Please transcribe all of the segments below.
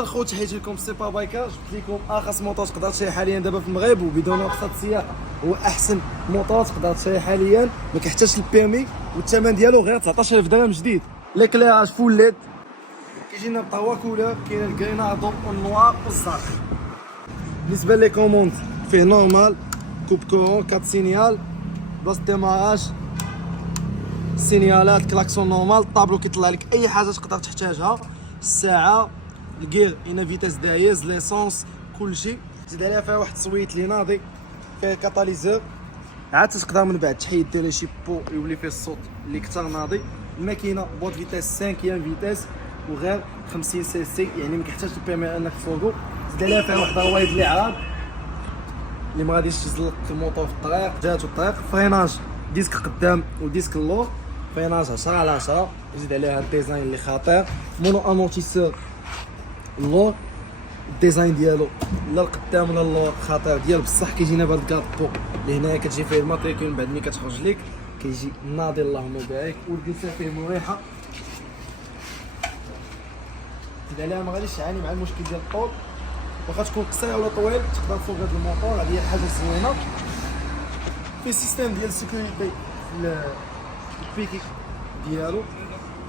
الخوت حيت لكم سي با بايكا، جبت لكم ارخص موطور تقدر تشري حاليا دابا في المغرب وبدون رخصه السياقه. هو احسن موطور تقدر تشري حاليا، ما كيحتاجش البيرمي، والثمن ديالو غير 19000 درهم جديد. ليكليراج فول ليد، كيجينا بطوا كولور، كاين الكريناردو والنوار والزرق. بالنسبه لي كوموند فيه نورمال، كوب كورون، 4 سينيال، بلاصه ديماراج، سينيالات، كلاكسون نورمال، الطابلو كيطلع لك اي حاجه تقدر تحتاجها، الساعه، الكير هنا فيتاس دايز، ليسونس، كلشي. زيد عليها فيها واحد التصويت اللي ناضي، فيها كاتاليزور، عاد تقدر من بعد تحيد دير شي بو يولي فيه الصوت اللي كثر ناضي. الماكينه بوط فيتاس 5 فيتاس وغير 50 سي سي، يعني ما كيحتاجش البيرمي انك تفوقو. زيد عليها فيها واحد الروايد اللي عاد اللي ما غاديش تزلق الموطور في الطريق، جاتو الطريق. فريناج ديسك قدام وديسك اللور، فريناج 10/10. يزيد عليها الديزاين اللي خطير، مونو امورتيسور اللور، الديزاين ديالو لا القدام ولا اللور خطير ديال بصح. كيجينا بهاد الكابو اللي هنايا كتجي فيه الماتريكول، من بعد ملي كتخرج ليك كيجي ناضي اللهم بارك، والجلسه فيه مريحه. زيد عليها ما غاديش تعاني مع المشكل ديال الطول، واخا تكون قصير ولا طويل تقدر تفوق هاد الموطور. هادي هي الحاجه الزوينه. في سيستيم ديال السيكوريتي في البيكي ديالو،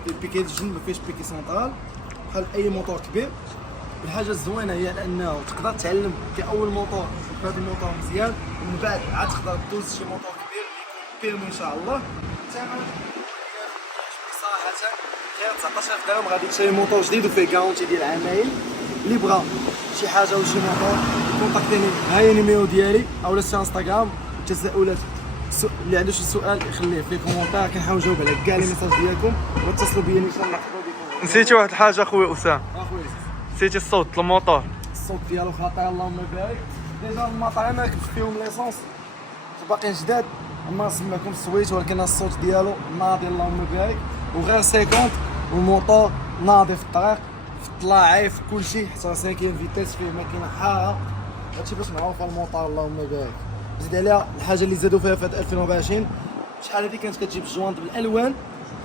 البيكي الجنب ما فيهش بيكي سنترال بحال اي موطور كبير. الحاجه الزوينه هي انه تقدر تعلم في اول موطور في هذا الموطور مزيان، ومن بعد عاد تقدر دوز شي موطور كبير اللي يكون بيرمي ان شاء الله. الثمن صراحه غير 19000 درهم غادي تشري موطور جديد وفيه كارونتي ديال عامين. اللي بغى شي حاجه وشي موطور كونتاكتيني، ها هي النيميرو ديالي اولا في انستغرام. تساؤلات اللي عنده شي سؤال يخليه في كومونتير، كنحاول نجاوب على كاع لي ميساج ديالكم، واتصلوا بيا ان شاء الله نحفظوا بكم. نسيتي واحد الحاجه اخويا اسامه، اخويا نسيتي الصوت الموطور. الصوت ديالو خطير اللهم بارك. ديجا المطار ما ركبت فيهم ليسونس باقيين جداد، ما نسمعكم الصويت، ولكن الصوت ديالو ناضي اللهم بارك، وغير 50 والموطور ناضي في الطريق، في الطلاعي، في كلشي، حتى 5 فيتاس، فيه ماكينه حاره. هادشي باش نعرفوا الموطور اللهم بارك. زيد عليها الحاجه اللي زادوا فيها في 2024، شحال هادي كانت كتجيب الجوانط بالالوان،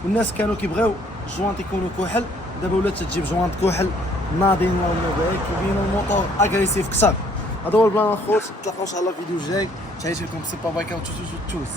والناس كانوا كيبغيو الجوانط يكونوا كحل، دابا ولات تجيب جوانط كحل ناضيين اللهم بارك، كيبينوا الموطور اغريسيف كثر. هذا هو البلان الخوت، نتلاقاو ان شاء الله في فيديو جاي. تعيش لكم سي با بايكا وتشوس.